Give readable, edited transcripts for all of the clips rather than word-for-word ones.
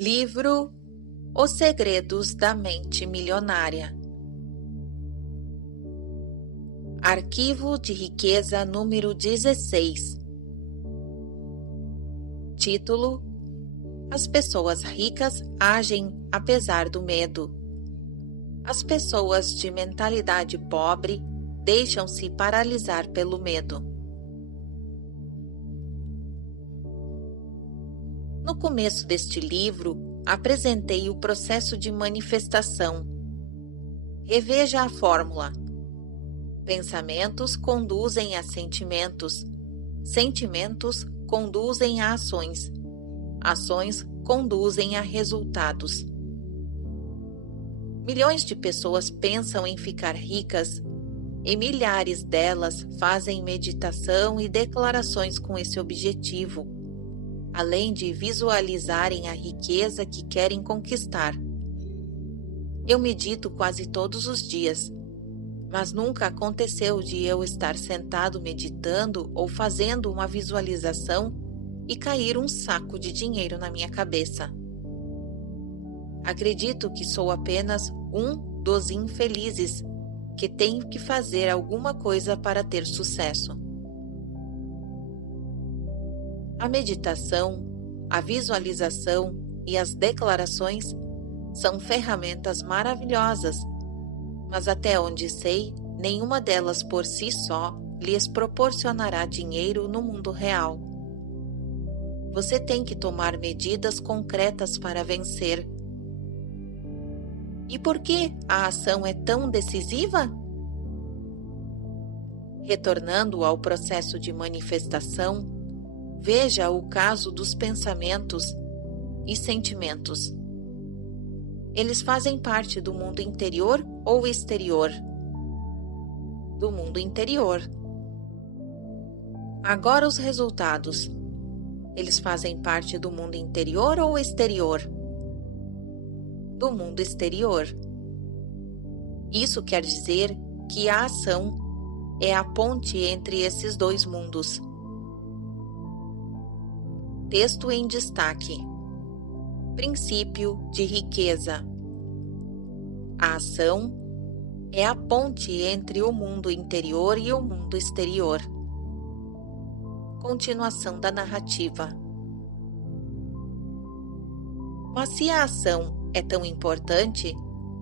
Livro Os Segredos da Mente Milionária. Arquivo de Riqueza número 16. Título: As pessoas ricas agem apesar do medo. As pessoas de mentalidade pobre deixam-se paralisar pelo medo. No começo deste livro, apresentei o processo de manifestação. Reveja a fórmula. Pensamentos conduzem a sentimentos. Sentimentos conduzem a ações. Ações conduzem a resultados. Milhões de pessoas pensam em ficar ricas e milhares delas fazem meditação e declarações com esse objetivo, além de visualizarem a riqueza que querem conquistar. Eu medito quase todos os dias, mas nunca aconteceu de eu estar sentado meditando ou fazendo uma visualização e cair um saco de dinheiro na minha cabeça. Acredito que sou apenas um dos infelizes que tem que fazer alguma coisa para ter sucesso. A meditação, a visualização e as declarações são ferramentas maravilhosas, mas até onde sei, nenhuma delas por si só lhes proporcionará dinheiro no mundo real. Você tem que tomar medidas concretas para vencer. E por que a ação é tão decisiva? Retornando ao processo de manifestação, veja o caso dos pensamentos e sentimentos. Eles fazem parte do mundo interior ou exterior? Do mundo interior. Agora os resultados. Eles fazem parte do mundo interior ou exterior? Do mundo exterior. Isso quer dizer que a ação é a ponte entre esses dois mundos. Texto em destaque. Princípio de riqueza. A ação é a ponte entre o mundo interior e o mundo exterior. Continuação da narrativa. Mas se a ação é tão importante,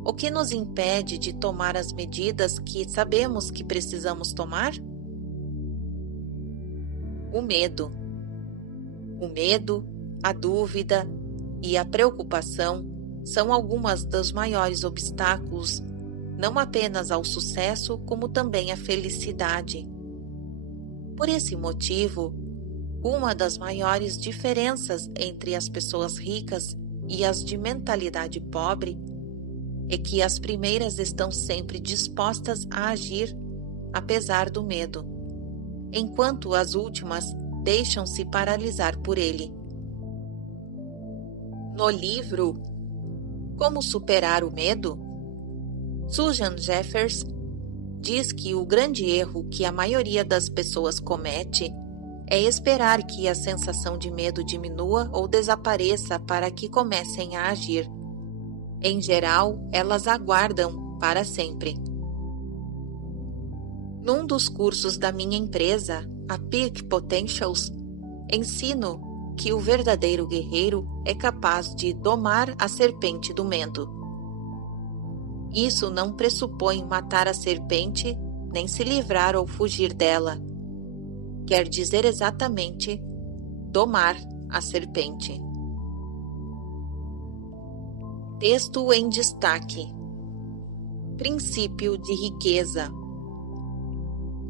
o que nos impede de tomar as medidas que sabemos que precisamos tomar? O medo. O medo, a dúvida e a preocupação são algumas dos maiores obstáculos, não apenas ao sucesso, como também à felicidade. Por esse motivo, uma das maiores diferenças entre as pessoas ricas e as de mentalidade pobre é que as primeiras estão sempre dispostas a agir apesar do medo, enquanto as últimas deixam-se paralisar por ele. No livro Como Superar o Medo, Susan Jeffers diz que o grande erro que a maioria das pessoas comete é esperar que a sensação de medo diminua ou desapareça para que comecem a agir. Em geral, elas aguardam para sempre. Num dos cursos da minha empresa, a Peak Potentials, ensino que o verdadeiro guerreiro é capaz de domar a serpente do medo. Isso não pressupõe matar a serpente, nem se livrar ou fugir dela. Quer dizer exatamente domar a serpente. Texto em destaque. Princípio de riqueza.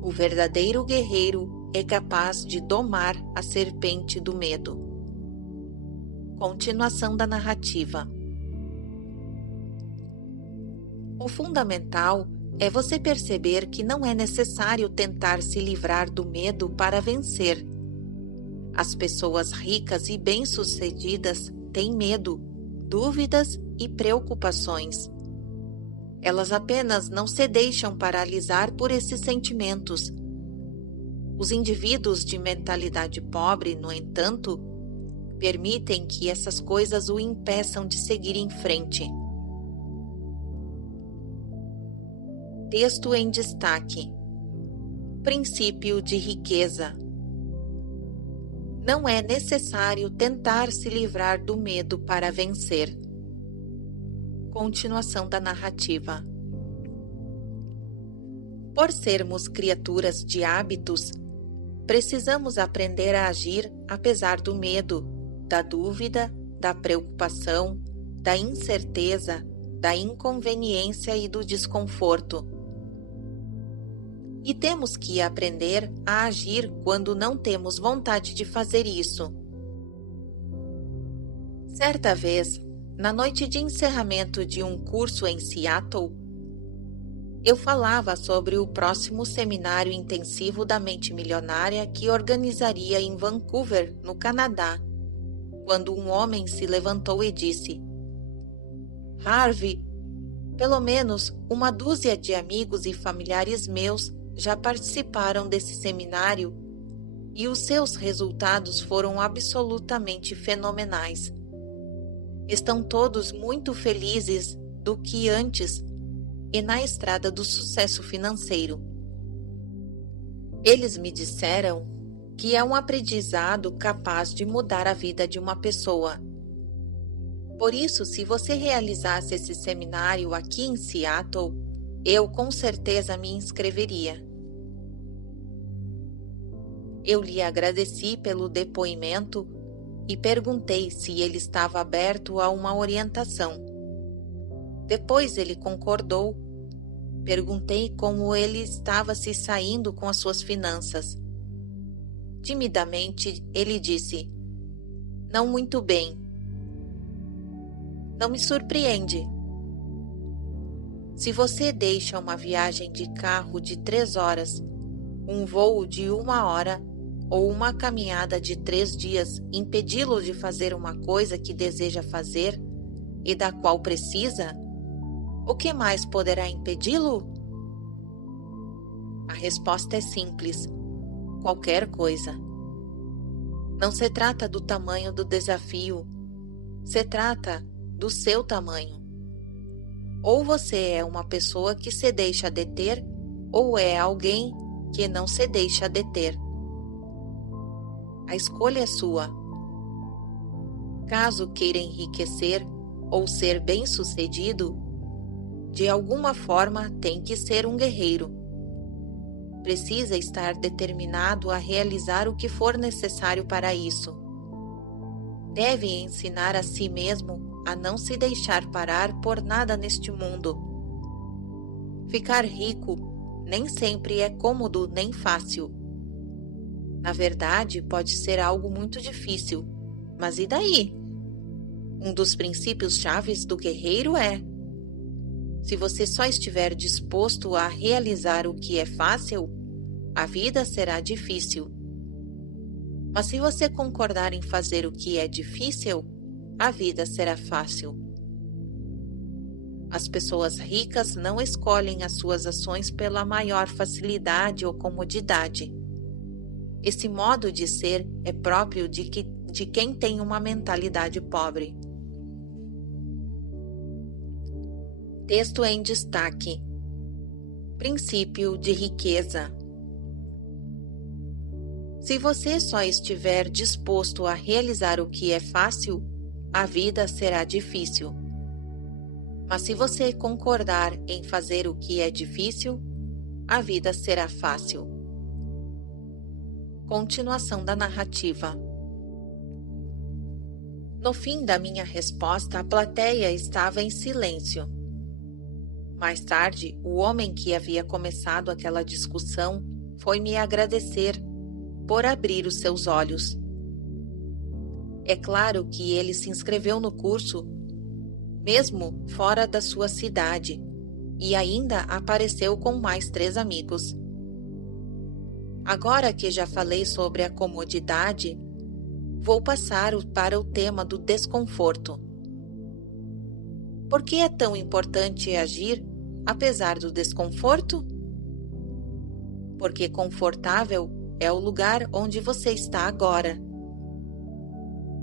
O verdadeiro guerreiro é capaz de domar a serpente do medo. Continuação da narrativa. O fundamental é você perceber que não é necessário tentar se livrar do medo para vencer. As pessoas ricas e bem-sucedidas têm medo, dúvidas e preocupações. Elas apenas não se deixam paralisar por esses sentimentos. Os indivíduos de mentalidade pobre, no entanto, permitem que essas coisas o impeçam de seguir em frente. Texto em destaque. Princípio de riqueza. Não é necessário tentar se livrar do medo para vencer. Continuação da narrativa. Por sermos criaturas de hábitos, precisamos aprender a agir apesar do medo, da dúvida, da preocupação, da incerteza, da inconveniência e do desconforto. E temos que aprender a agir quando não temos vontade de fazer isso. Certa vez, na noite de encerramento de um curso em Seattle, eu falava sobre o próximo seminário intensivo da mente milionária que organizaria em Vancouver, no Canadá, quando um homem se levantou e disse: Harvey, pelo menos uma dúzia de amigos e familiares meus já participaram desse seminário e os seus resultados foram absolutamente fenomenais. Estão todos muito felizes do que antes e na estrada do sucesso financeiro. Eles me disseram que é um aprendizado capaz de mudar a vida de uma pessoa. Por isso, se você realizasse esse seminário aqui em Seattle, eu com certeza me inscreveria. Eu lhe agradeci pelo depoimento e perguntei se ele estava aberto a uma orientação. Depois ele concordou. Perguntei como ele estava se saindo com as suas finanças. Timidamente, ele disse: Não muito bem. Não me surpreende. Se você deixa uma viagem de carro de 3 horas, um voo de 1 hora ou uma caminhada de 3 dias impedi-lo de fazer uma coisa que deseja fazer e da qual precisa, o que mais poderá impedi-lo? A resposta é simples: qualquer coisa. Não se trata do tamanho do desafio, se trata do seu tamanho. Ou você é uma pessoa que se deixa deter, ou é alguém que não se deixa deter. A escolha é sua. Caso queira enriquecer ou ser bem-sucedido, de alguma forma tem que ser um guerreiro. Precisa estar determinado a realizar o que for necessário para isso. Deve ensinar a si mesmo a não se deixar parar por nada neste mundo. Ficar rico nem sempre é cômodo nem fácil. Na verdade, pode ser algo muito difícil, mas e daí? Um dos princípios chaves do guerreiro é: se você só estiver disposto a realizar o que é fácil, a vida será difícil. Mas se você concordar em fazer o que é difícil, a vida será fácil. As pessoas ricas não escolhem as suas ações pela maior facilidade ou comodidade. Esse modo de ser é próprio de quem tem uma mentalidade pobre. Texto em destaque. Princípio de riqueza. Se você só estiver disposto a realizar o que é fácil, a vida será difícil. Mas se você concordar em fazer o que é difícil, a vida será fácil. Continuação da narrativa. No fim da minha resposta, a plateia estava em silêncio. Mais tarde, o homem que havia começado aquela discussão foi me agradecer por abrir os seus olhos. É claro que ele se inscreveu no curso, mesmo fora da sua cidade, e ainda apareceu com mais 3 amigos. Agora que já falei sobre a comodidade, vou passar para o tema do desconforto. Por que é tão importante agir apesar do desconforto? Porque confortável é o lugar onde você está agora.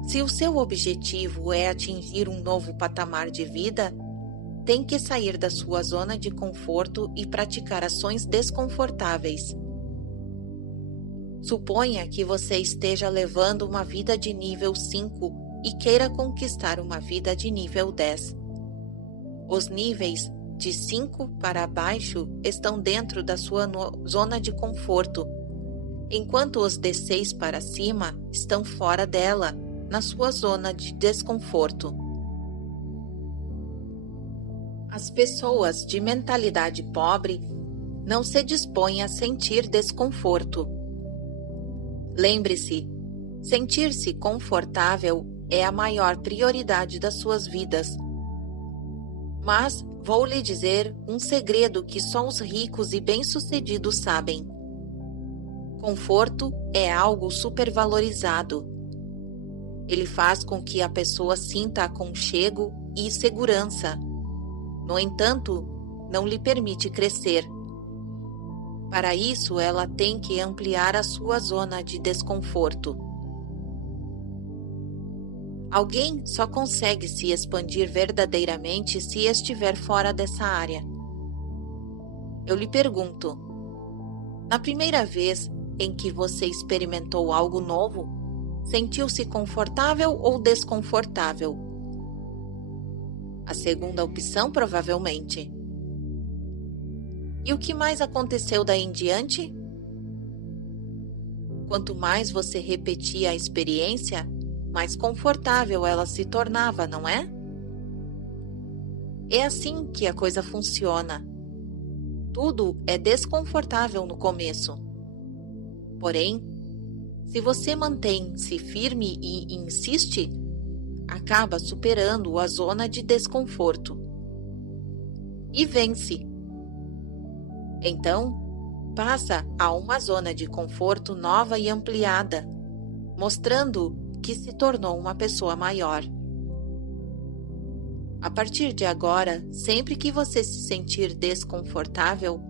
Se o seu objetivo é atingir um novo patamar de vida, tem que sair da sua zona de conforto e praticar ações desconfortáveis. Suponha que você esteja levando uma vida de nível 5 e queira conquistar uma vida de nível 10. Os níveis de 5 para baixo estão dentro da sua zona de conforto, enquanto os de 6 para cima estão fora dela, na sua zona de desconforto. As pessoas de mentalidade pobre não se dispõem a sentir desconforto. Lembre-se, sentir-se confortável é a maior prioridade das suas vidas. Mas vou lhe dizer um segredo que só os ricos e bem-sucedidos sabem. Conforto é algo supervalorizado. Ele faz com que a pessoa sinta aconchego e segurança. No entanto, não lhe permite crescer. Para isso, ela tem que ampliar a sua zona de desconforto. Alguém só consegue se expandir verdadeiramente se estiver fora dessa área. Eu lhe pergunto, na primeira vez em que você experimentou algo novo, sentiu-se confortável ou desconfortável? A segunda opção, provavelmente. E o que mais aconteceu daí em diante? Quanto mais você repetia a experiência, mais confortável ela se tornava, não é? É assim que a coisa funciona. Tudo é desconfortável no começo. Porém, se você mantém-se firme e insiste, acaba superando a zona de desconforto e vence. Então, passa a uma zona de conforto nova e ampliada, mostrando que se tornou uma pessoa maior. A partir de agora, sempre que você se sentir desconfortável,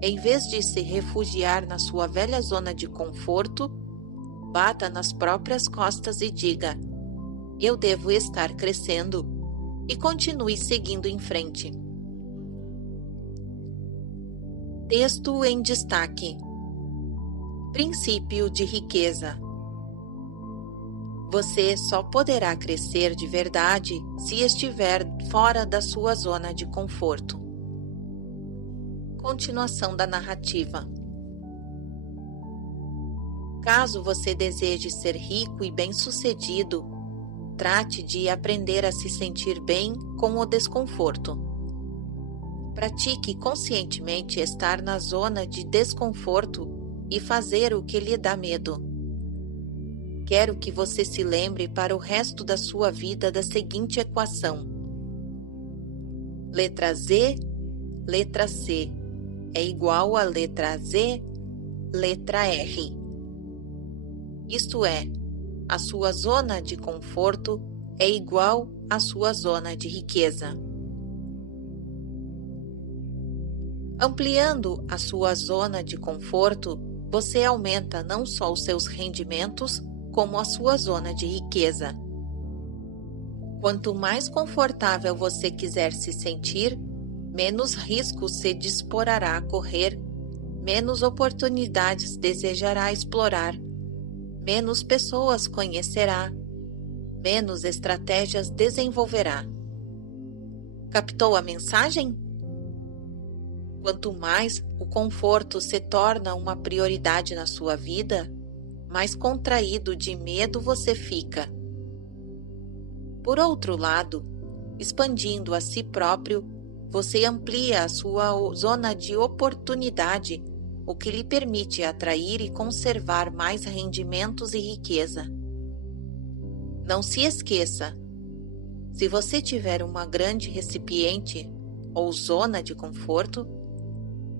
em vez de se refugiar na sua velha zona de conforto, bata nas próprias costas e diga: eu devo estar crescendo, e continue seguindo em frente. Texto em destaque. Princípio de riqueza. Você só poderá crescer de verdade se estiver fora da sua zona de conforto. Continuação da narrativa. Caso você deseje ser rico e bem-sucedido, trate de aprender a se sentir bem com o desconforto. Pratique conscientemente estar na zona de desconforto e fazer o que lhe dá medo. Quero que você se lembre para o resto da sua vida da seguinte equação: letra Z, letra C é igual a letra Z, letra R. Isto é, a sua zona de conforto é igual à sua zona de riqueza. Ampliando a sua zona de conforto, você aumenta não só os seus rendimentos, como a sua zona de riqueza. Quanto mais confortável você quiser se sentir, menos riscos se disporará a correr, menos oportunidades desejará explorar, menos pessoas conhecerá, menos estratégias desenvolverá. Captou a mensagem? Quanto mais o conforto se torna uma prioridade na sua vida, mais contraído de medo você fica. Por outro lado, expandindo a si próprio, você amplia a sua zona de oportunidade, o que lhe permite atrair e conservar mais rendimentos e riqueza. Não se esqueça, se você tiver uma grande recipiente ou zona de conforto,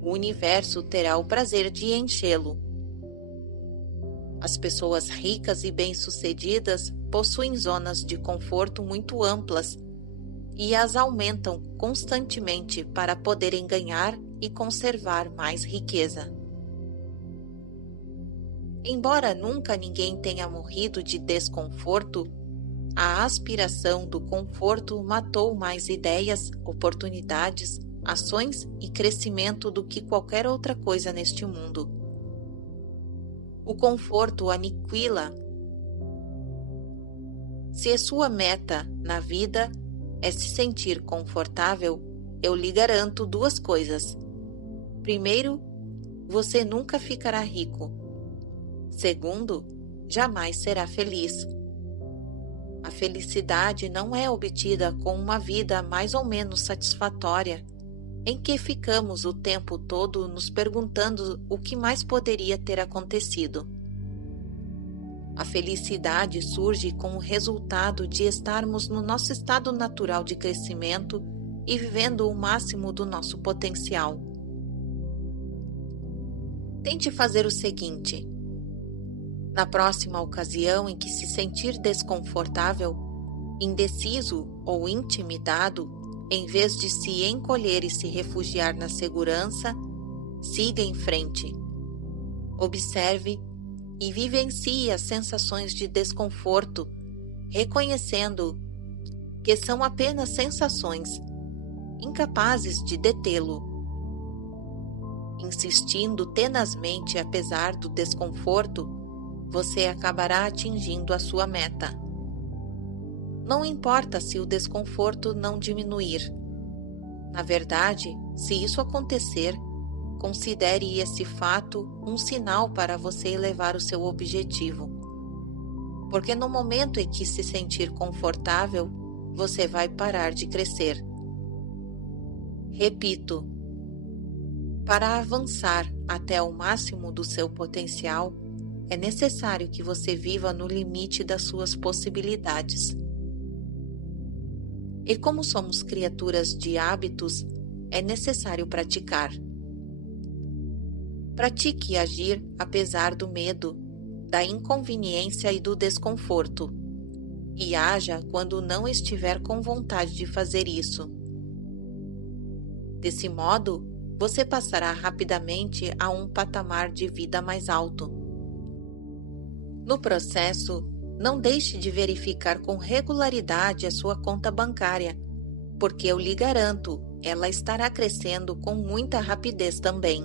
o universo terá o prazer de enchê-lo. As pessoas ricas e bem-sucedidas possuem zonas de conforto muito amplas e as aumentam constantemente para poderem ganhar e conservar mais riqueza. Embora nunca ninguém tenha morrido de desconforto, a aspiração do conforto matou mais ideias, oportunidades, ações e crescimento do que qualquer outra coisa neste mundo. O conforto aniquila. Se a sua meta na vida é se sentir confortável, eu lhe garanto duas coisas. Primeiro, você nunca ficará rico. Segundo, jamais será feliz. A felicidade não é obtida com uma vida mais ou menos satisfatória, em que ficamos o tempo todo nos perguntando o que mais poderia ter acontecido. A felicidade surge com o resultado de estarmos no nosso estado natural de crescimento e vivendo o máximo do nosso potencial. Tente fazer o seguinte: na próxima ocasião em que se sentir desconfortável, indeciso ou intimidado, em vez de se encolher e se refugiar na segurança, siga em frente. Observe e vivencie as sensações de desconforto, reconhecendo que são apenas sensações, incapazes de detê-lo. Insistindo tenazmente apesar do desconforto, você acabará atingindo a sua meta. Não importa se o desconforto não diminuir. Na verdade, se isso acontecer, considere esse fato um sinal para você elevar o seu objetivo. Porque no momento em que se sentir confortável, você vai parar de crescer. Repito, para avançar até o máximo do seu potencial, é necessário que você viva no limite das suas possibilidades. E como somos criaturas de hábitos, é necessário praticar. Pratique agir apesar do medo, da inconveniência e do desconforto. E haja quando não estiver com vontade de fazer isso. Desse modo, você passará rapidamente a um patamar de vida mais alto. No processo, não deixe de verificar com regularidade a sua conta bancária, porque eu lhe garanto, ela estará crescendo com muita rapidez também.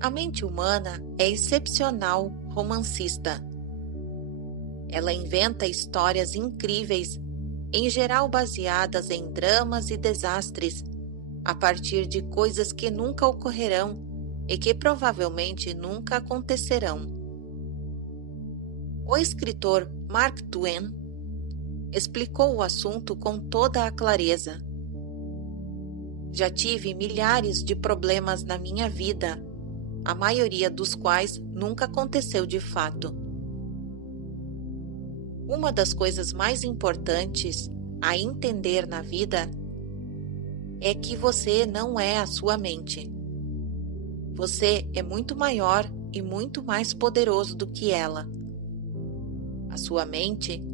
A mente humana é excepcional romancista. Ela inventa histórias incríveis, em geral baseadas em dramas e desastres, a partir de coisas que nunca ocorrerão e que provavelmente nunca acontecerão. O escritor Mark Twain explicou o assunto com toda a clareza. Já tive milhares de problemas na minha vida, a maioria dos quais nunca aconteceu de fato. Uma das coisas mais importantes a entender na vida é que você não é a sua mente. Você é muito maior e muito mais poderoso do que ela. A sua mente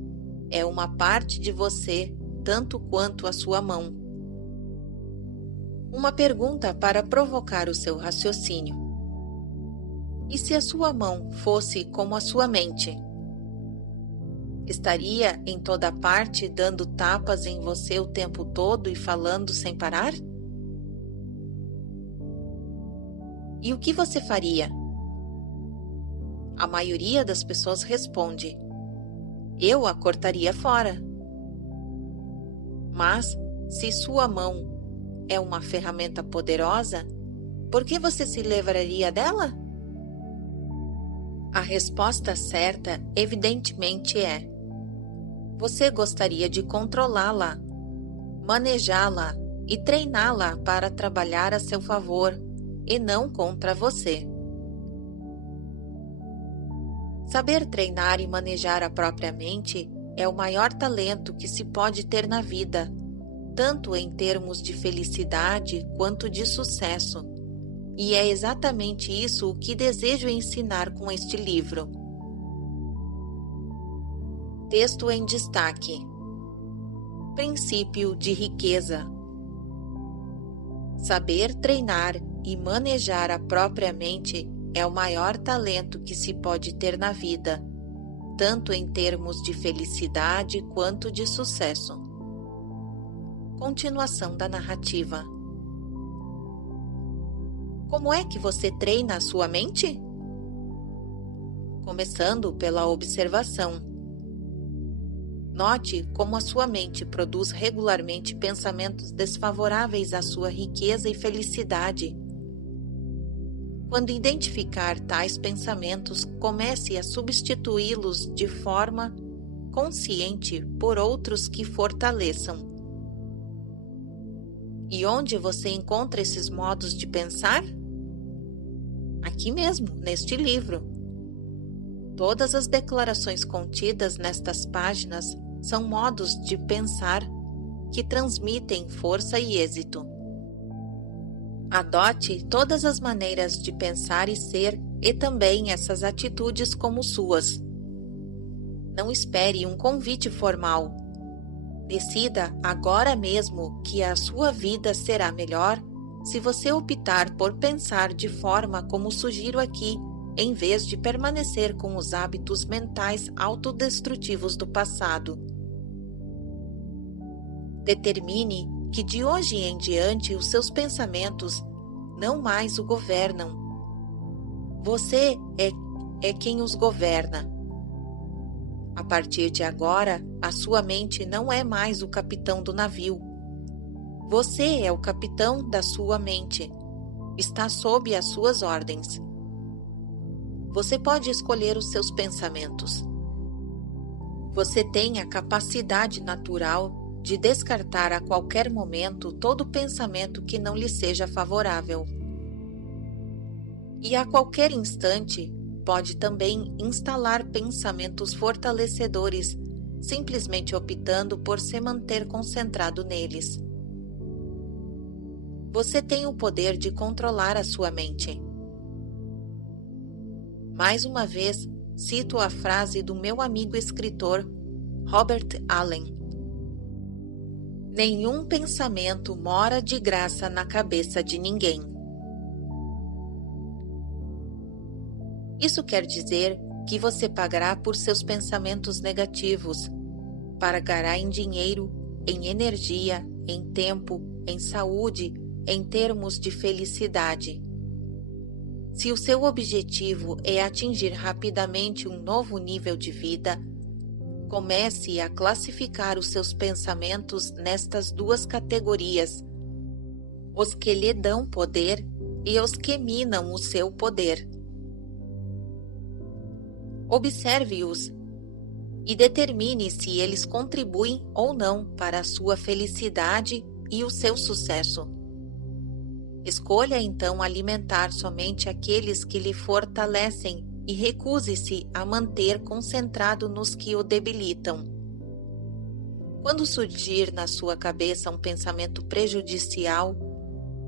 é uma parte de você tanto quanto a sua mão. Uma pergunta para provocar o seu raciocínio. E se a sua mão fosse como a sua mente? Estaria em toda parte dando tapas em você o tempo todo e falando sem parar? E o que você faria? A maioria das pessoas responde: eu a cortaria fora. Mas, se sua mão é uma ferramenta poderosa, por que você se livraria dela? A resposta certa, evidentemente, é: você gostaria de controlá-la, manejá-la e treiná-la para trabalhar a seu favor e não contra você. Saber treinar e manejar a própria mente é o maior talento que se pode ter na vida, tanto em termos de felicidade quanto de sucesso. E é exatamente isso o que desejo ensinar com este livro. Texto em destaque. Princípio de riqueza. Saber treinar e manejar a própria mente é o maior talento que se pode ter na vida, tanto em termos de felicidade quanto de sucesso. Continuação da narrativa. Como é que você treina a sua mente? Começando pela observação. Note como a sua mente produz regularmente pensamentos desfavoráveis à sua riqueza e felicidade. Quando identificar tais pensamentos, comece a substituí-los de forma consciente por outros que fortaleçam. E onde você encontra esses modos de pensar? Aqui mesmo, neste livro. Todas as declarações contidas nestas páginas são modos de pensar que transmitem força e êxito. Adote todas as maneiras de pensar e ser e também essas atitudes como suas. Não espere um convite formal. Decida agora mesmo que a sua vida será melhor se você optar por pensar de forma como sugiro aqui, em vez de permanecer com os hábitos mentais autodestrutivos do passado. Determine que de hoje em diante os seus pensamentos não mais o governam. Você é quem os governa. A partir de agora, a sua mente não é mais o capitão do navio. Você é o capitão da sua mente. Está sob as suas ordens. Você pode escolher os seus pensamentos. Você tem a capacidade natural de descartar a qualquer momento todo pensamento que não lhe seja favorável. E a qualquer instante, pode também instalar pensamentos fortalecedores, simplesmente optando por se manter concentrado neles. Você tem o poder de controlar a sua mente. Mais uma vez, cito a frase do meu amigo escritor Robert Allen. Nenhum pensamento mora de graça na cabeça de ninguém. Isso quer dizer que você pagará por seus pensamentos negativos, pagará em dinheiro, em energia, em tempo, em saúde, em termos de felicidade. Se o seu objetivo é atingir rapidamente um novo nível de vida, comece a classificar os seus pensamentos nestas duas categorias: os que lhe dão poder e os que minam o seu poder. Observe-os e determine se eles contribuem ou não para a sua felicidade e o seu sucesso. Escolha então alimentar somente aqueles que lhe fortalecem e recuse-se a manter concentrado nos que o debilitam. Quando surgir na sua cabeça um pensamento prejudicial,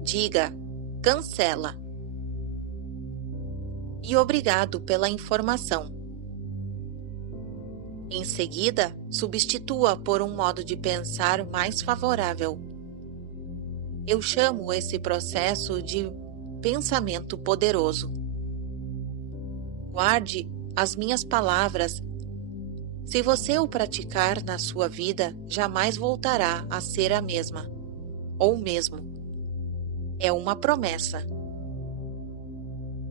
diga: cancela. E obrigado pela informação. Em seguida, substitua por um modo de pensar mais favorável. Eu chamo esse processo de pensamento poderoso. Guarde as minhas palavras. Se você o praticar na sua vida, jamais voltará a ser a mesma, ou mesmo. É uma promessa.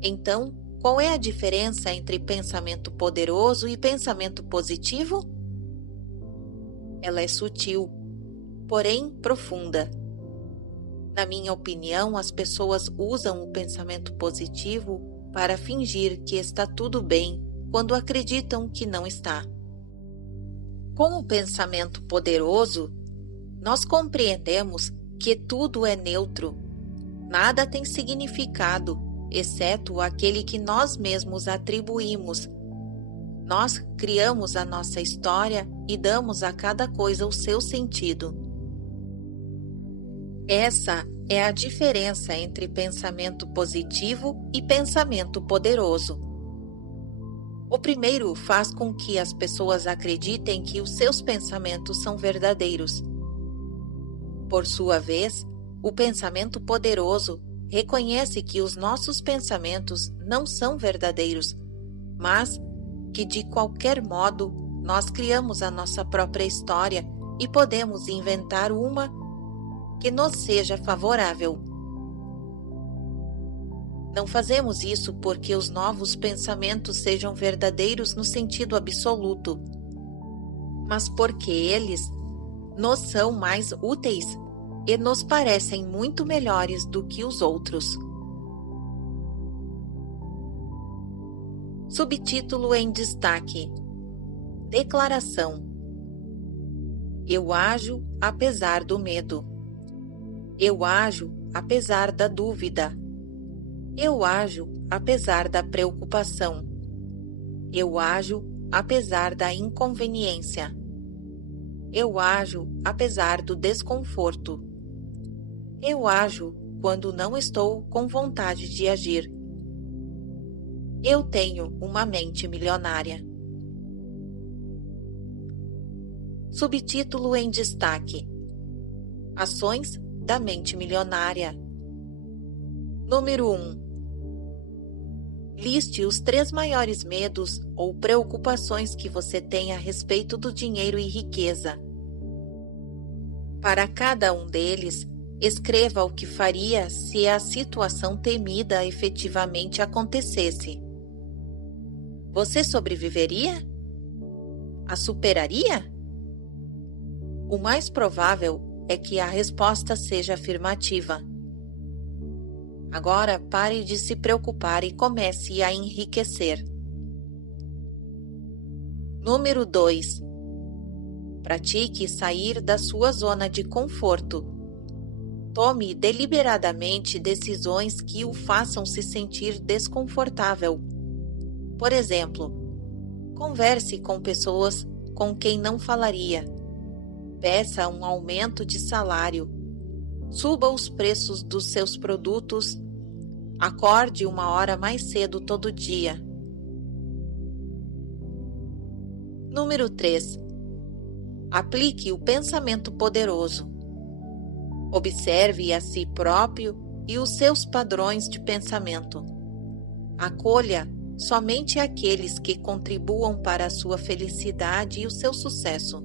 Então, qual é a diferença entre pensamento poderoso e pensamento positivo? Ela é sutil, porém profunda. Na minha opinião, as pessoas usam o pensamento positivo para fingir que está tudo bem quando acreditam que não está. Com o pensamento poderoso, nós compreendemos que tudo é neutro, nada tem significado, exceto aquele que nós mesmos atribuímos. Nós criamos a nossa história e damos a cada coisa o seu sentido. Essa é a diferença entre pensamento positivo e pensamento poderoso. O primeiro faz com que as pessoas acreditem que os seus pensamentos são verdadeiros. Por sua vez, o pensamento poderoso reconhece que os nossos pensamentos não são verdadeiros, mas que, de qualquer modo, nós criamos a nossa própria história e podemos inventar uma que nos seja favorável. Não fazemos isso porque os novos pensamentos sejam verdadeiros no sentido absoluto, mas porque eles nos são mais úteis e nos parecem muito melhores do que os outros. Subtítulo em destaque: Declaração. Eu ajo apesar do medo. Eu ajo apesar da dúvida. Eu ajo apesar da preocupação. Eu ajo apesar da inconveniência. Eu ajo apesar do desconforto. Eu ajo quando não estou com vontade de agir. Eu tenho uma mente milionária. Subtítulo em destaque: Ações da mente milionária. Número 1. Liste os 3 maiores medos ou preocupações que você tem a respeito do dinheiro e riqueza. Para cada um deles, escreva o que faria se a situação temida efetivamente acontecesse. Você sobreviveria? A superaria? O mais provável é que a resposta seja afirmativa. Agora pare de se preocupar e comece a enriquecer. Número 2. Pratique sair da sua zona de conforto. Tome deliberadamente decisões que o façam se sentir desconfortável. Por exemplo, converse com pessoas com quem não falaria. Peça um aumento de salário. Suba os preços dos seus produtos. Acorde 1 hora mais cedo todo dia. Número 3. Aplique o pensamento poderoso. Observe a si próprio e os seus padrões de pensamento. Acolha somente aqueles que contribuam para a sua felicidade e o seu sucesso.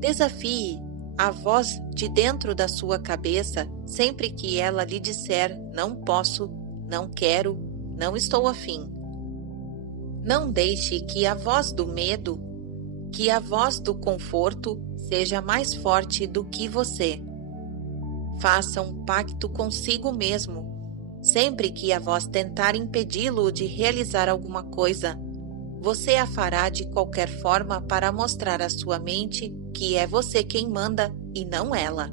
Desafie a voz de dentro da sua cabeça sempre que ela lhe disser não posso, não quero, não estou afim. Não deixe que a voz do medo, que a voz do conforto seja mais forte do que você. Faça um pacto consigo mesmo. Sempre que a voz tentar impedi-lo de realizar alguma coisa, você a fará de qualquer forma para mostrar à sua mente que é você quem manda e não ela.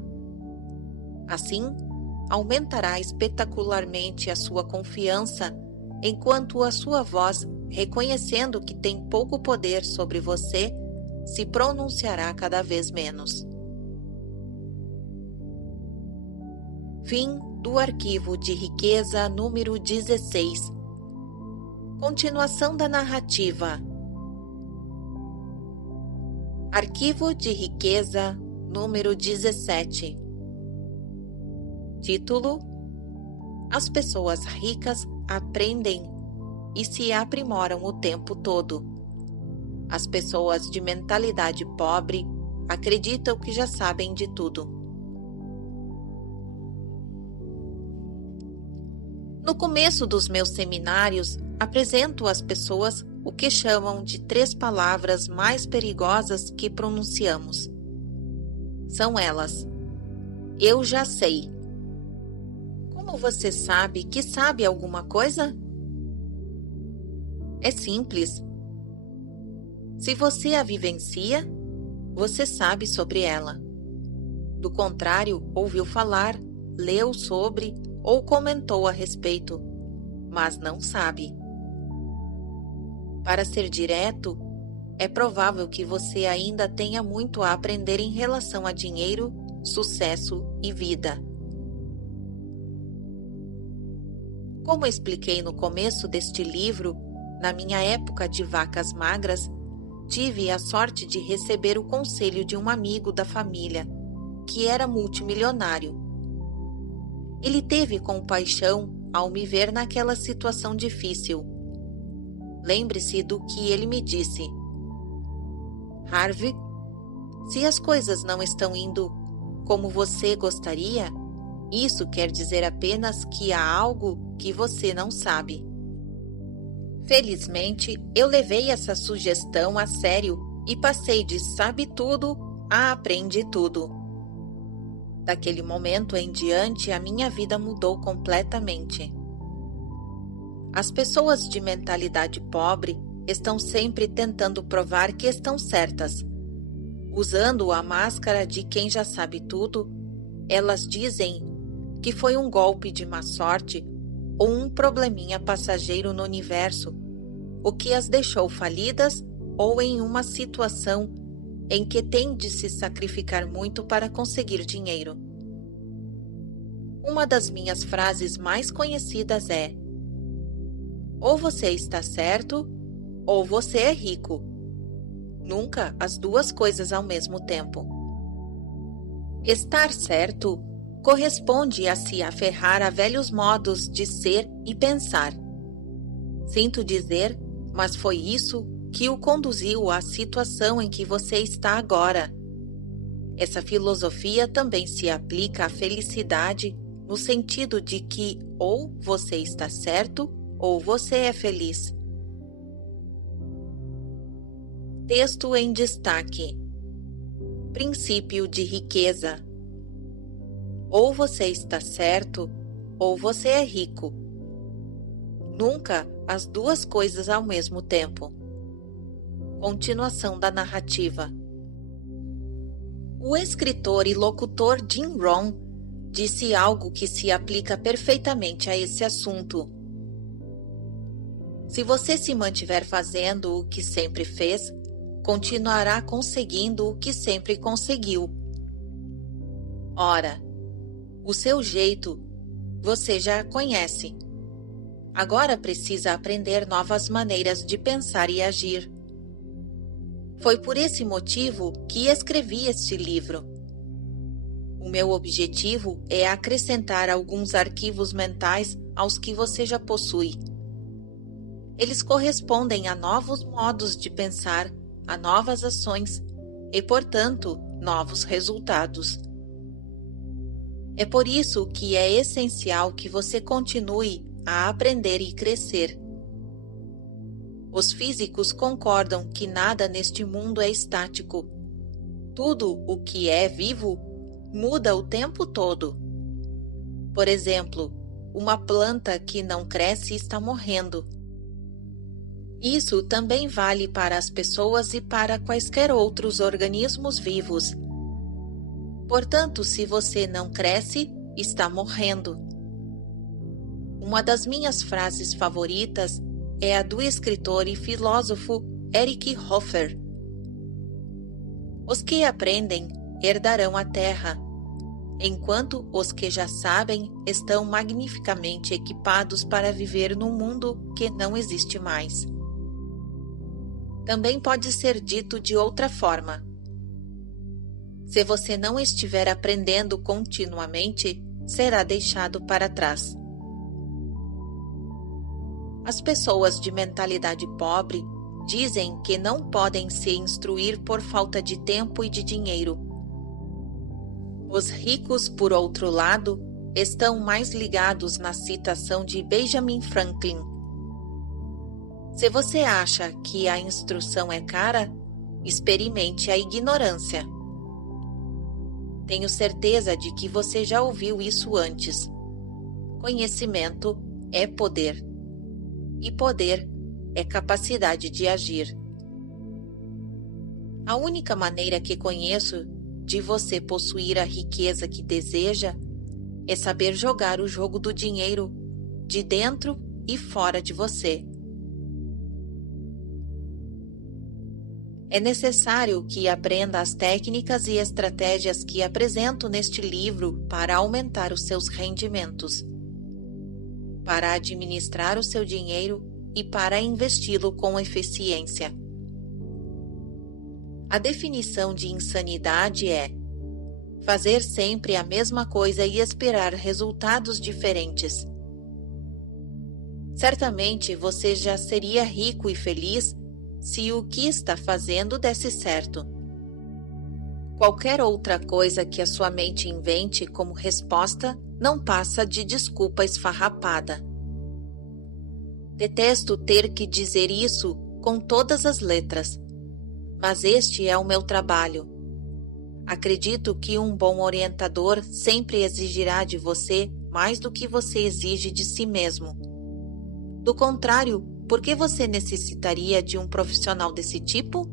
Assim, aumentará espetacularmente a sua confiança, enquanto a sua voz, reconhecendo que tem pouco poder sobre você, se pronunciará cada vez menos. Fim do arquivo de riqueza número 16. Continuação da narrativa. Arquivo de riqueza número 17. Título: As pessoas ricas aprendem e se aprimoram o tempo todo. As pessoas de mentalidade pobre acreditam que já sabem de tudo. No começo dos meus seminários, apresento às pessoas o que chamam de 3 palavras mais perigosas que pronunciamos. São elas: eu já sei. Como você sabe que sabe alguma coisa? É simples. Se você a vivencia, você sabe sobre ela. Do contrário, ouviu falar, leu sobre ou comentou a respeito, mas não sabe. Para ser direto, é provável que você ainda tenha muito a aprender em relação a dinheiro, sucesso e vida. Como expliquei no começo deste livro, na minha época de vacas magras, tive a sorte de receber o conselho de um amigo da família, que era multimilionário. Ele teve compaixão ao me ver naquela situação difícil. lembre-se do que ele me disse. Harvey, se as coisas não estão indo como você gostaria, isso quer dizer apenas que há algo que você não sabe. Felizmente, eu levei essa sugestão a sério e passei de sabe tudo a aprende tudo. Daquele momento em diante, a minha vida mudou completamente. As pessoas de mentalidade pobre estão sempre tentando provar que estão certas. Usando a máscara de quem já sabe tudo, elas dizem que foi um golpe de má sorte ou um probleminha passageiro no universo, o que as deixou falidas ou em uma situação em que tem de se sacrificar muito para conseguir dinheiro. Uma das minhas frases mais conhecidas é: ou você está certo, ou você é rico. Nunca as duas coisas ao mesmo tempo. Estar certo corresponde a se aferrar a velhos modos de ser e pensar. Sinto dizer, mas foi isso que o conduziu à situação em que você está agora. Essa filosofia também se aplica à felicidade no sentido de que ou você está certo ou você é feliz. Texto em destaque. Princípio de riqueza. Ou você está certo, ou você é rico. Nunca as duas coisas ao mesmo tempo. Continuação da narrativa. O escritor e locutor Jim Rohn disse algo que se aplica perfeitamente a esse assunto. Se você se mantiver fazendo o que sempre fez, continuará conseguindo o que sempre conseguiu. Ora, o seu jeito você já conhece. Agora precisa aprender novas maneiras de pensar e agir. Foi por esse motivo que escrevi este livro. O meu objetivo é acrescentar alguns arquivos mentais aos que você já possui. Eles correspondem a novos modos de pensar, a novas ações e, portanto, novos resultados. É por isso que é essencial que você continue a aprender e crescer. Os físicos concordam que nada neste mundo é estático. Tudo o que é vivo muda o tempo todo. Por exemplo, uma planta que não cresce está morrendo. Isso também vale para as pessoas e para quaisquer outros organismos vivos. Portanto, se você não cresce, está morrendo. Uma das minhas frases favoritas é a do escritor e filósofo Eric Hoffer. Os que aprendem herdarão a terra, enquanto os que já sabem estão magnificamente equipados para viver num mundo que não existe mais. Também pode ser dito de outra forma. Se você não estiver aprendendo continuamente, será deixado para trás. As pessoas de mentalidade pobre dizem que não podem se instruir por falta de tempo e de dinheiro. Os ricos, por outro lado, estão mais ligados na citação de Benjamin Franklin. Se você acha que a instrução é cara, experimente a ignorância. Tenho certeza de que você já ouviu isso antes. Conhecimento é poder. E poder é capacidade de agir. A única maneira que conheço de você possuir a riqueza que deseja é saber jogar o jogo do dinheiro de dentro e fora de você. É necessário que aprenda as técnicas e estratégias que apresento neste livro para aumentar os seus rendimentos, para administrar o seu dinheiro e para investi-lo com eficiência. A definição de insanidade é fazer sempre a mesma coisa e esperar resultados diferentes. Certamente você já seria rico e feliz se o que está fazendo desse certo. Qualquer outra coisa que a sua mente invente como resposta não passa de desculpa esfarrapada. Detesto ter que dizer isso com todas as letras, mas este é o meu trabalho. Acredito que um bom orientador sempre exigirá de você mais do que você exige de si mesmo. Do contrário, por que você necessitaria de um profissional desse tipo?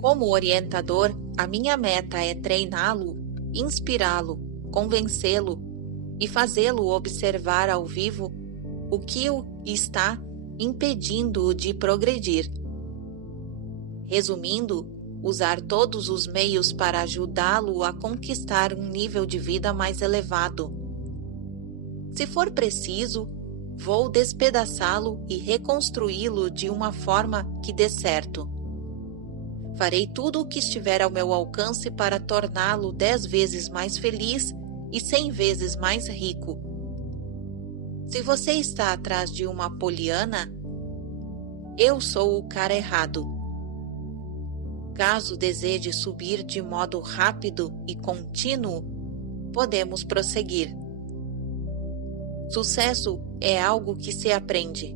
Como orientador, a minha meta é treiná-lo, inspirá-lo, convencê-lo e fazê-lo observar ao vivo o que o está impedindo de progredir. Resumindo, usar todos os meios para ajudá-lo a conquistar um nível de vida mais elevado. Se for preciso, vou despedaçá-lo e reconstruí-lo de uma forma que dê certo. Farei tudo o que estiver ao meu alcance para torná-lo 10 vezes mais feliz e 100 vezes mais rico. Se você está atrás de uma Poliana, eu sou o cara errado. Caso deseje subir de modo rápido e contínuo, podemos prosseguir. Sucesso é algo que se aprende.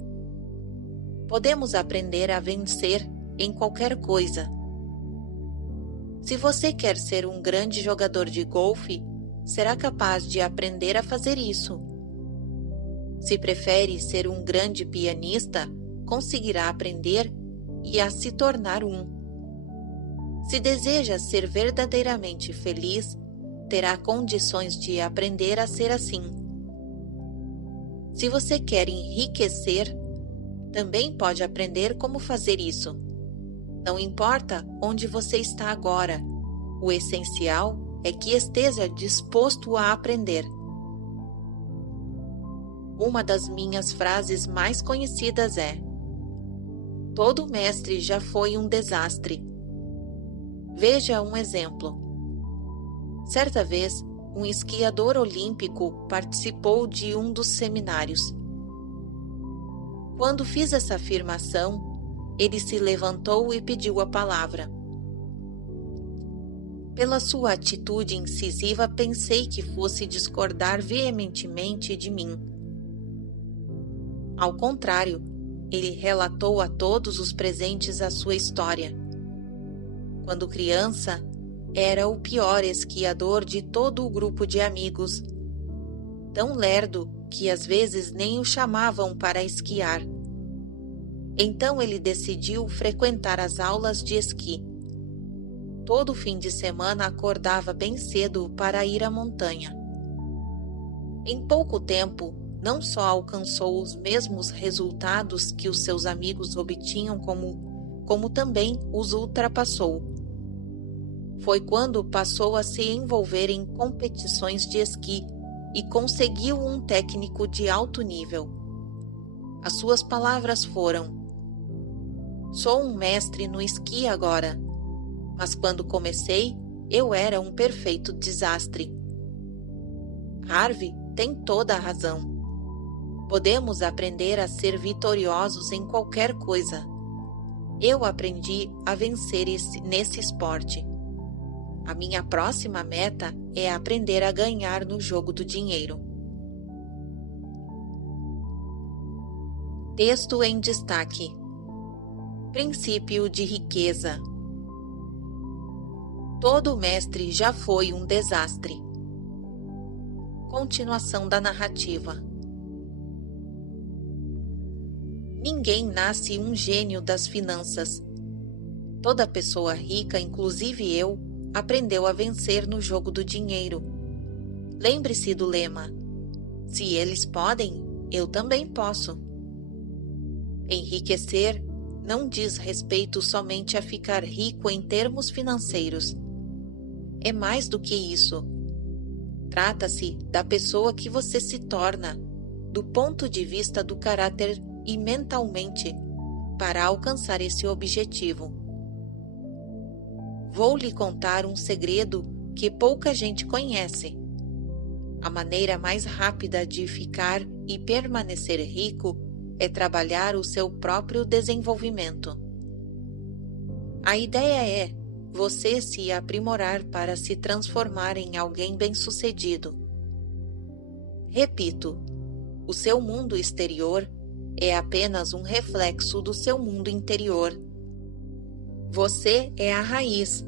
Podemos aprender a vencer em qualquer coisa. Se você quer ser um grande jogador de golfe, será capaz de aprender a fazer isso. Se prefere ser um grande pianista, conseguirá aprender e a se tornar um. Se deseja ser verdadeiramente feliz, terá condições de aprender a ser assim. Se você quer enriquecer, também pode aprender como fazer isso. Não importa onde você está agora, o essencial é que esteja disposto a aprender. Uma das minhas frases mais conhecidas é: todo mestre já foi um desastre. Veja um exemplo. Certa vez, um esquiador olímpico participou de um dos seminários. Quando fiz essa afirmação, ele se levantou e pediu a palavra. Pela sua atitude incisiva, pensei que fosse discordar veementemente de mim. Ao contrário, ele relatou a todos os presentes a sua história. Quando criança, era o pior esquiador de todo o grupo de amigos, tão lerdo que às vezes nem o chamavam para esquiar. Então ele decidiu frequentar as aulas de esqui. Todo fim de semana acordava bem cedo para ir à montanha. Em pouco tempo, não só alcançou os mesmos resultados que os seus amigos obtinham, como também os ultrapassou. Foi quando passou a se envolver em competições de esqui e conseguiu um técnico de alto nível. As suas palavras foram: sou um mestre no esqui agora, mas quando comecei, eu era um perfeito desastre. Harvey tem toda a razão. Podemos aprender a ser vitoriosos em qualquer coisa. Eu aprendi a vencer nesse esporte. A minha próxima meta é aprender a ganhar no jogo do dinheiro. Texto em destaque. Princípio de riqueza. Todo mestre já foi um desastre. Continuação da narrativa. Ninguém nasce um gênio das finanças. Toda pessoa rica, inclusive eu, aprendeu a vencer no jogo do dinheiro. Lembre-se do lema: se eles podem, eu também posso. Enriquecer não diz respeito somente a ficar rico em termos financeiros. É mais do que isso. Trata-se da pessoa que você se torna, do ponto de vista do caráter e mentalmente, para alcançar esse objetivo. Vou lhe contar um segredo que pouca gente conhece. A maneira mais rápida de ficar e permanecer rico é trabalhar o seu próprio desenvolvimento. A ideia é você se aprimorar para se transformar em alguém bem-sucedido. Repito, o seu mundo exterior é apenas um reflexo do seu mundo interior. Você é a raiz.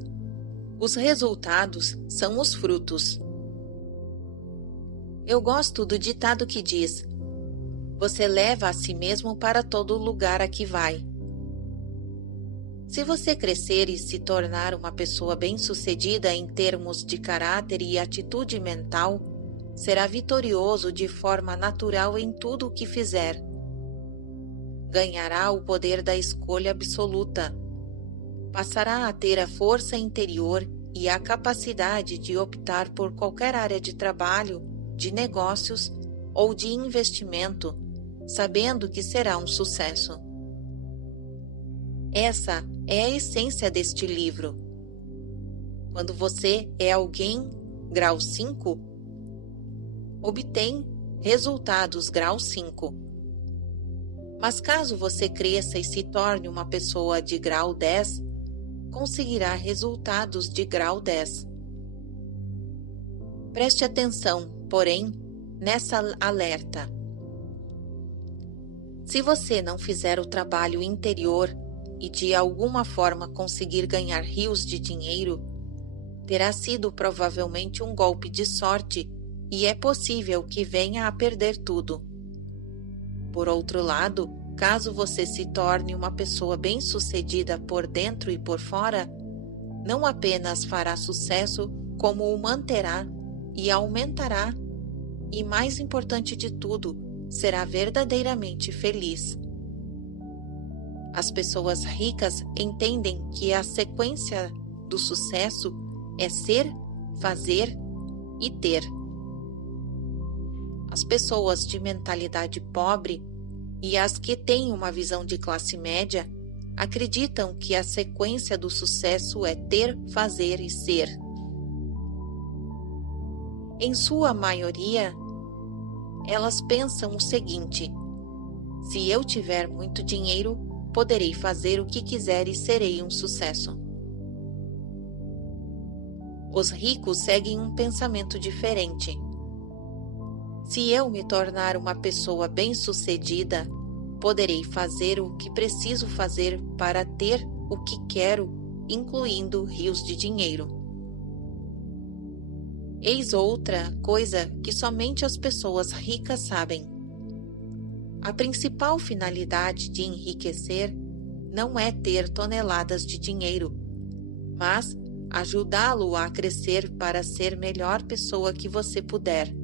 Os resultados são os frutos. Eu gosto do ditado que diz: você leva a si mesmo para todo lugar a que vai. Se você crescer e se tornar uma pessoa bem-sucedida em termos de caráter e atitude mental, será vitorioso de forma natural em tudo o que fizer. Ganhará o poder da escolha absoluta. Passará a ter a força interior e a capacidade de optar por qualquer área de trabalho, de negócios ou de investimento, sabendo que será um sucesso. Essa é a essência deste livro. Quando você é alguém grau 5, obtém resultados grau 5. Mas caso você cresça e se torne uma pessoa de grau 10, conseguirá resultados de grau 10. Preste atenção, porém, nessa alerta. Se você não fizer o trabalho interior e de alguma forma conseguir ganhar rios de dinheiro, terá sido provavelmente um golpe de sorte e é possível que venha a perder tudo. Por outro lado, caso você se torne uma pessoa bem-sucedida por dentro e por fora, não apenas fará sucesso, como o manterá e aumentará, e mais importante de tudo, será verdadeiramente feliz. As pessoas ricas entendem que a sequência do sucesso é ser, fazer e ter. As pessoas de mentalidade pobre e as que têm uma visão de classe média acreditam que a sequência do sucesso é ter, fazer e ser. Em sua maioria, elas pensam o seguinte: se eu tiver muito dinheiro, poderei fazer o que quiser e serei um sucesso. Os ricos seguem um pensamento diferente. Se eu me tornar uma pessoa bem-sucedida, poderei fazer o que preciso fazer para ter o que quero, incluindo rios de dinheiro. Eis outra coisa que somente as pessoas ricas sabem. A principal finalidade de enriquecer não é ter toneladas de dinheiro, mas ajudá-lo a crescer para ser a melhor pessoa que você puder.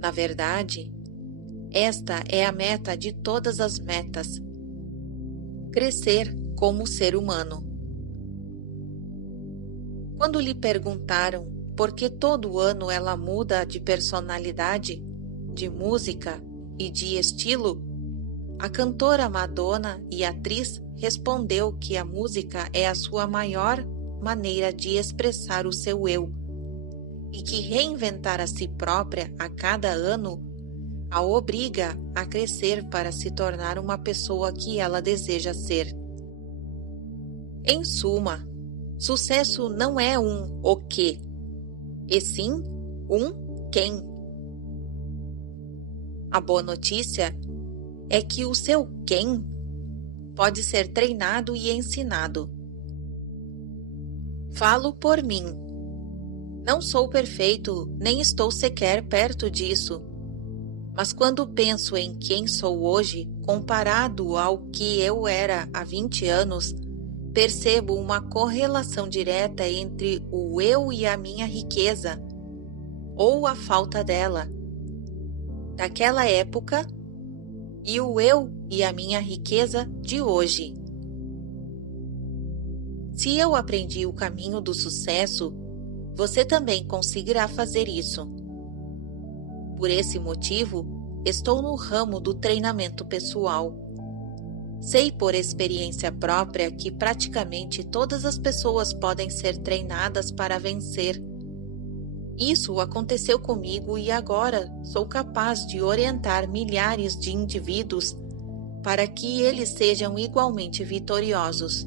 Na verdade, esta é a meta de todas as metas: crescer como ser humano. Quando lhe perguntaram por que todo ano ela muda de personalidade, de música e de estilo, a cantora Madonna e atriz respondeu que a música é a sua maior maneira de expressar o seu eu e que reinventar a si própria a cada ano a obriga a crescer para se tornar uma pessoa que ela deseja ser. Em suma, sucesso não é um o que, e sim um quem. A boa notícia é que o seu quem pode ser treinado e ensinado. Falo por mim. Não sou perfeito, nem estou sequer perto disso. Mas quando penso em quem sou hoje, comparado ao que eu era há 20 anos, percebo uma correlação direta entre o eu e a minha riqueza, ou a falta dela, daquela época, e o eu e a minha riqueza de hoje. Se eu aprendi o caminho do sucesso, você também conseguirá fazer isso. Por esse motivo, estou no ramo do treinamento pessoal. Sei por experiência própria que praticamente todas as pessoas podem ser treinadas para vencer. Isso aconteceu comigo e agora sou capaz de orientar milhares de indivíduos para que eles sejam igualmente vitoriosos.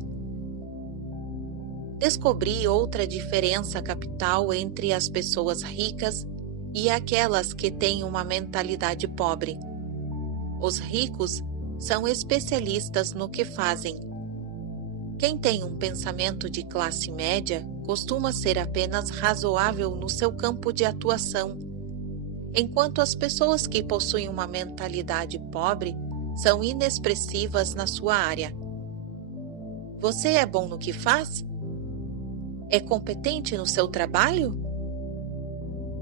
Descobri outra diferença capital entre as pessoas ricas e aquelas que têm uma mentalidade pobre. Os ricos são especialistas no que fazem. Quem tem um pensamento de classe média costuma ser apenas razoável no seu campo de atuação, enquanto as pessoas que possuem uma mentalidade pobre são inexpressivas na sua área. Você é bom no que faz? É competente no seu trabalho?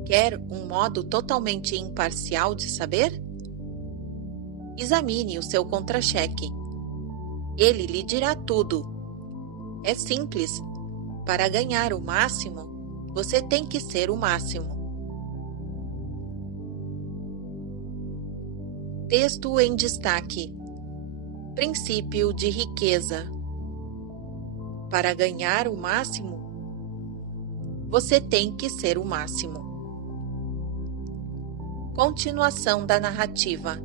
Quer um modo totalmente imparcial de saber? Examine o seu contra-cheque. Ele lhe dirá tudo. É simples. Para ganhar o máximo, você tem que ser o máximo. Texto em destaque. Princípio de riqueza. Para ganhar o máximo, você tem que ser o máximo. Continuação da narrativa.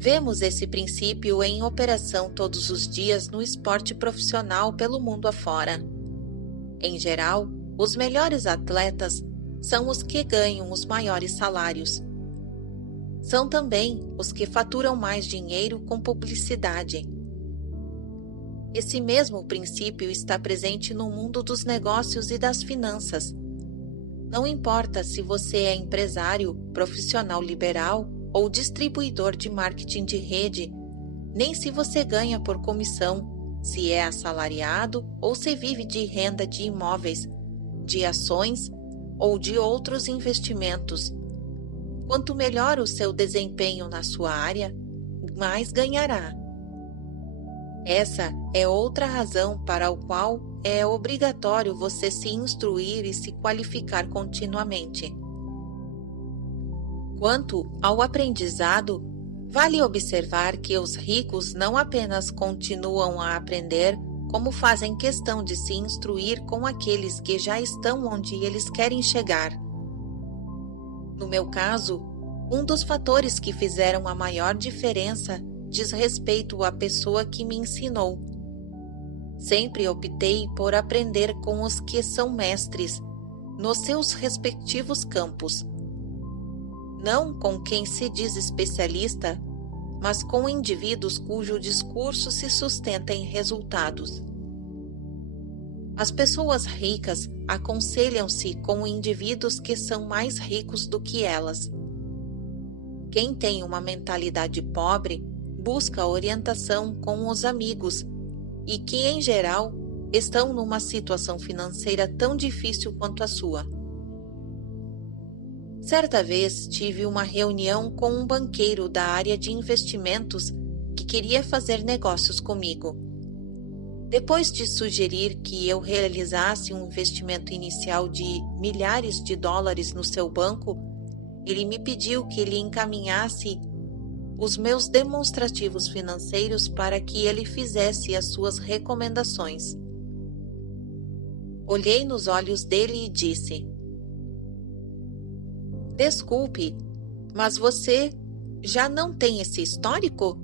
Vemos esse princípio em operação todos os dias no esporte profissional pelo mundo afora. Em geral, os melhores atletas são os que ganham os maiores salários. São também os que faturam mais dinheiro com publicidade. Esse mesmo princípio está presente no mundo dos negócios e das finanças. Não importa se você é empresário, profissional liberal ou distribuidor de marketing de rede, nem se você ganha por comissão, se é assalariado ou se vive de renda de imóveis, de ações ou de outros investimentos. Quanto melhor o seu desempenho na sua área, mais ganhará. Essa é outra razão para a qual é obrigatório você se instruir e se qualificar continuamente. Quanto ao aprendizado, vale observar que os ricos não apenas continuam a aprender, como fazem questão de se instruir com aqueles que já estão onde eles querem chegar. No meu caso, um dos fatores que fizeram a maior diferença diz respeito à pessoa que me ensinou. Sempre optei por aprender com os que são mestres, nos seus respectivos campos. Não com quem se diz especialista, mas com indivíduos cujo discurso se sustenta em resultados. As pessoas ricas aconselham-se com indivíduos que são mais ricos do que elas. Quem tem uma mentalidade pobre busca orientação com os amigos e que, em geral, estão numa situação financeira tão difícil quanto a sua. Certa vez tive uma reunião com um banqueiro da área de investimentos que queria fazer negócios comigo. Depois de sugerir que eu realizasse um investimento inicial de milhares de dólares no seu banco, ele me pediu que lhe encaminhasse os meus demonstrativos financeiros para que ele fizesse as suas recomendações. Olhei nos olhos dele e disse: "Desculpe, mas você já não tem esse histórico?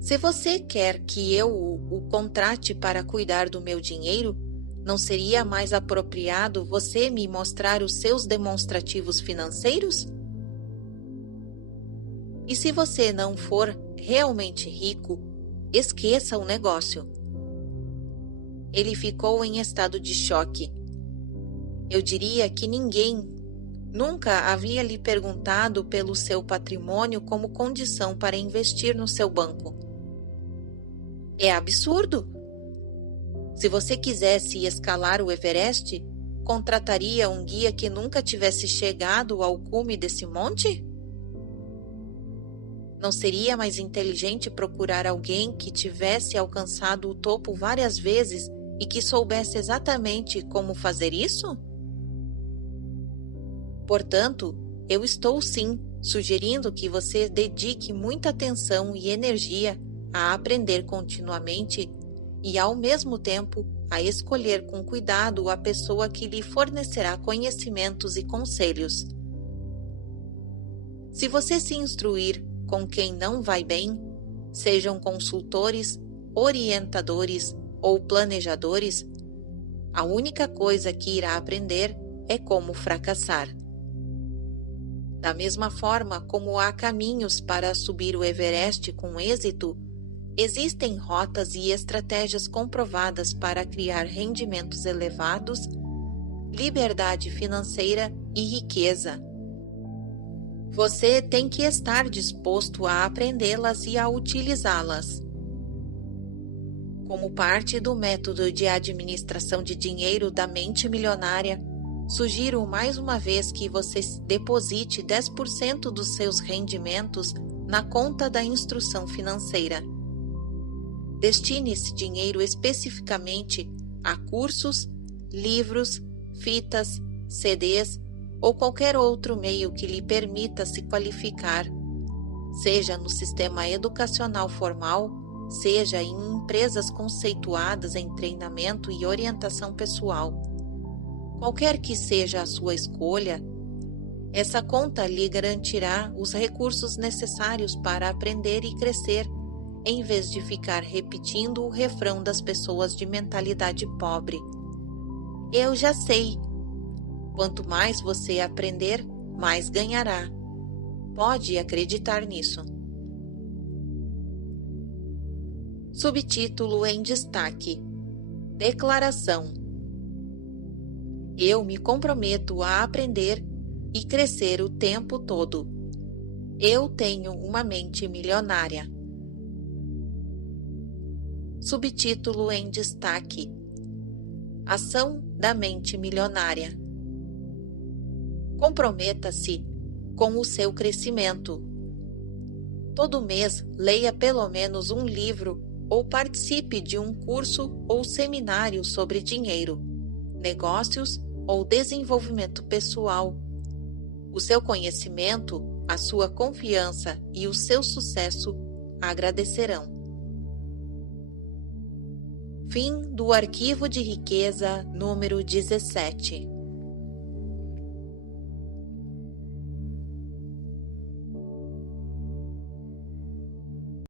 Se você quer que eu o contrate para cuidar do meu dinheiro, não seria mais apropriado você me mostrar os seus demonstrativos financeiros? E se você não for realmente rico, esqueça o negócio." Ele ficou em estado de choque. Eu diria que ninguém nunca havia lhe perguntado pelo seu patrimônio como condição para investir no seu banco. É absurdo! Se você quisesse escalar o Everest, contrataria um guia que nunca tivesse chegado ao cume desse monte? Não seria mais inteligente procurar alguém que tivesse alcançado o topo várias vezes e que soubesse exatamente como fazer isso? Portanto, eu estou sim sugerindo que você dedique muita atenção e energia a aprender continuamente e, ao mesmo tempo, a escolher com cuidado a pessoa que lhe fornecerá conhecimentos e conselhos. Se você se instruir com quem não vai bem, sejam consultores, orientadores ou planejadores, a única coisa que irá aprender é como fracassar. Da mesma forma como há caminhos para subir o Everest com êxito, existem rotas e estratégias comprovadas para criar rendimentos elevados, liberdade financeira e riqueza. Você tem que estar disposto a aprendê-las e a utilizá-las. Como parte do método de administração de dinheiro da mente milionária, sugiro mais uma vez que você deposite 10% dos seus rendimentos na conta da instrução financeira. Destine esse dinheiro especificamente a cursos, livros, fitas, CDs ou qualquer outro meio que lhe permita se qualificar, seja no sistema educacional formal, seja em empresas conceituadas em treinamento e orientação pessoal. Qualquer que seja a sua escolha, essa conta lhe garantirá os recursos necessários para aprender e crescer, em vez de ficar repetindo o refrão das pessoas de mentalidade pobre. Eu já sei. Quanto mais você aprender, mais ganhará. Pode acreditar nisso. Subtítulo em destaque: Declaração. Eu me comprometo a aprender e crescer o tempo todo. Eu tenho uma mente milionária. Subtítulo em destaque: Ação da mente milionária. Comprometa-se com o seu crescimento. Todo mês, leia pelo menos um livro ou participe de um curso ou seminário sobre dinheiro, negócios ou desenvolvimento pessoal. O seu conhecimento, a sua confiança e o seu sucesso agradecerão. Fim do Arquivo de Riqueza número 17.